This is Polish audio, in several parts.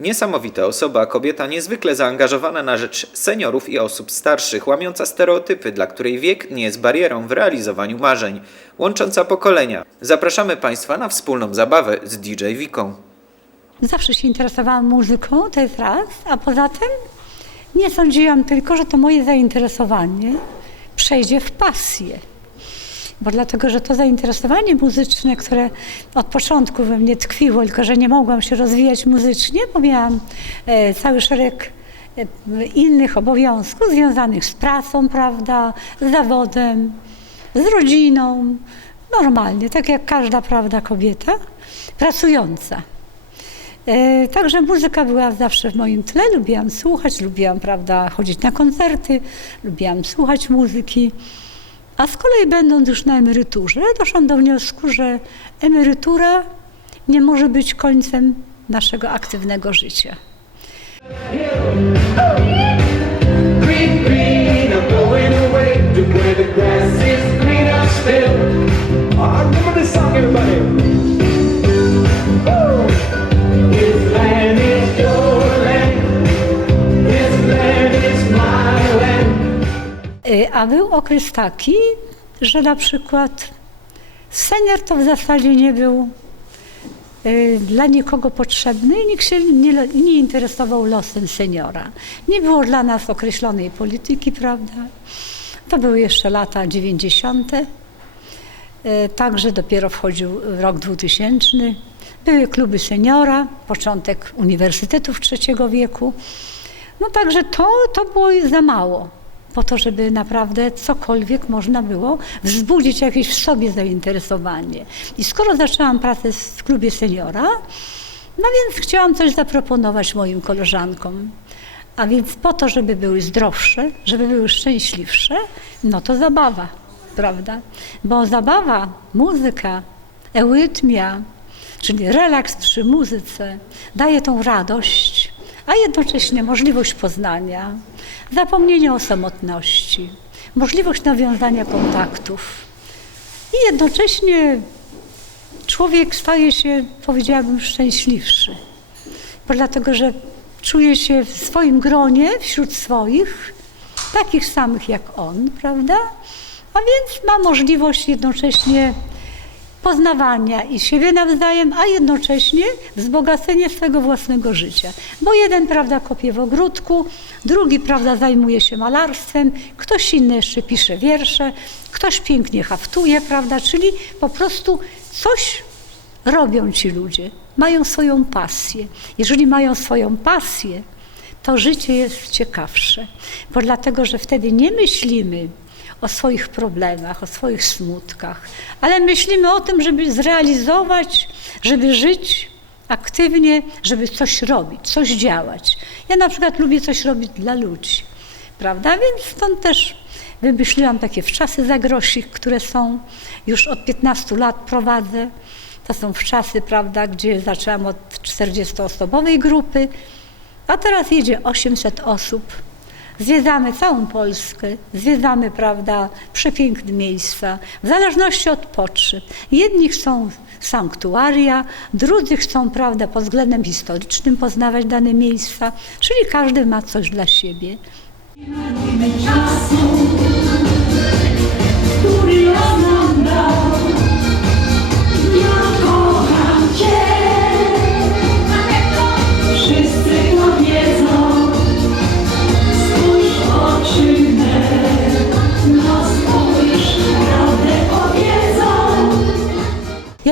Niesamowita osoba, kobieta niezwykle zaangażowana na rzecz seniorów i osób starszych, łamiąca stereotypy, dla której wiek nie jest barierą w realizowaniu marzeń, łącząca pokolenia. Zapraszamy Państwa na wspólną zabawę z DJ Wiką. Zawsze się interesowałam muzyką, to jest raz, a poza tym nie sądziłam tylko, że to moje zainteresowanie przejdzie w pasję. Bo dlatego, że to zainteresowanie muzyczne, które od początku we mnie tkwiło, tylko że nie mogłam się rozwijać muzycznie, bo miałam e, cały szereg e, innych obowiązków związanych z pracą, prawda, z zawodem, z rodziną, normalnie, tak jak każda, prawda, kobieta pracująca. E, Także muzyka była zawsze w moim tle, lubiłam słuchać, lubiłam, prawda, chodzić na koncerty, lubiłam słuchać muzyki. A z kolei będąc już na emeryturze, doszłam do wniosku, że emerytura nie może być końcem naszego aktywnego życia. A był okres taki, że na przykład senior to w zasadzie nie był e, dla nikogo potrzebny, nikt się nie, nie interesował losem seniora. Nie było dla nas określonej polityki, prawda? To były jeszcze lata 90. E, Także dopiero wchodził rok 2000. Były kluby seniora, początek uniwersytetów trzeciego wieku. No także to, to było za mało po to, żeby naprawdę cokolwiek można było wzbudzić jakieś w sobie zainteresowanie. I skoro zaczęłam pracę w klubie seniora, no więc chciałam coś zaproponować moim koleżankom. A więc po to, żeby były zdrowsze, żeby były szczęśliwsze, no to zabawa, prawda? Bo zabawa, muzyka, eurytmia, czyli relaks przy muzyce, daje tą radość, a jednocześnie możliwość poznania, zapomnienia o samotności, możliwość nawiązania kontaktów i jednocześnie człowiek staje się, powiedziałabym, szczęśliwszy. Bo dlatego, że czuje się w swoim gronie, wśród swoich, takich samych jak on, prawda? A więc ma możliwość jednocześnie poznawania i siebie nawzajem, a jednocześnie wzbogacenie swego własnego życia. Bo jeden, prawda, kopie w ogródku, drugi, prawda, zajmuje się malarstwem, ktoś inny jeszcze pisze wiersze, ktoś pięknie haftuje, prawda, czyli po prostu coś robią ci ludzie, mają swoją pasję. Jeżeli mają swoją pasję, to życie jest ciekawsze, bo dlatego, że wtedy nie myślimy o swoich problemach, o swoich smutkach, ale myślimy o tym, żeby zrealizować, żeby żyć aktywnie, żeby coś robić, coś działać. Ja na przykład lubię coś robić dla ludzi, prawda? Więc stąd też wymyśliłam takie wczasy zagrosik, które są już od 15 lat prowadzę. To są wczasy, prawda, gdzie zaczęłam od 40-osobowej grupy, a teraz jedzie 800 osób. Zwiedzamy całą Polskę, zwiedzamy, prawda, przepiękne miejsca, w zależności od potrzeb. Jedni chcą sanktuaria, drudzy chcą, prawda, pod względem historycznym poznawać dane miejsca, czyli każdy ma coś dla siebie. który on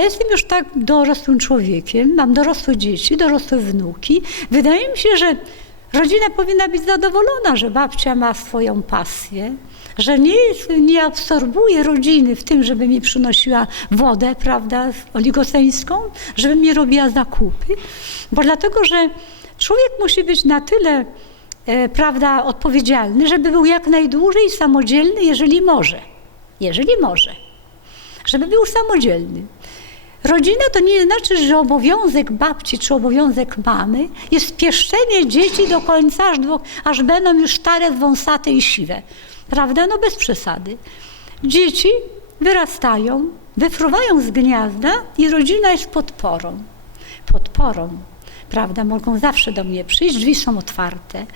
jestem już tak dorosłym człowiekiem, mam dorosłe dzieci, dorosłe wnuki. Wydaje mi się, że rodzina powinna być zadowolona, że babcia ma swoją pasję, że nie, jest- nie absorbuje rodziny w tym, żeby mi przynosiła wodę, prawda, oligoceńską, żeby mi robiła zakupy, bo dlatego, że człowiek musi być na tyle e, prawda, odpowiedzialny, żeby był jak najdłużej samodzielny, jeżeli może. Jeżeli może żeby był samodzielny. Rodzina to nie znaczy, że obowiązek babci czy obowiązek mamy jest pieszczenie dzieci do końca, aż, dwo- aż będą już stare, wąsate i siwe. Prawda? No bez przesady. Dzieci wyrastają, wyfruwają z gniazda i rodzina jest podporą. Podporą. prawda, mogą zawsze do mnie przyjść, drzwi są otwarte,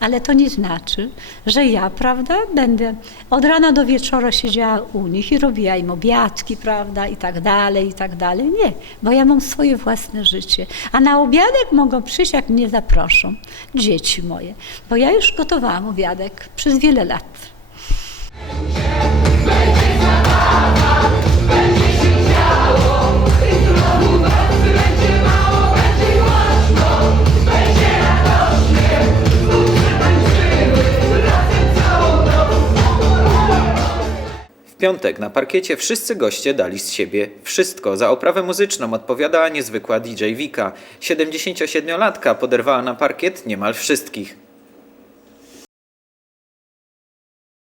ale to nie znaczy, że ja, prawda, będę od rana do wieczora siedziała u nich i robiła im obiadki, prawda, i tak dalej, i tak dalej. Nie, bo ja mam swoje własne życie. A na obiadek mogą przyjść, jak mnie zaproszą, dzieci moje, bo ja już gotowałam obiadek przez wiele lat. Piątek na parkiecie wszyscy goście dali z siebie wszystko. Za oprawę muzyczną odpowiadała niezwykła DJ Wika. 77-latka poderwała na parkiet niemal wszystkich.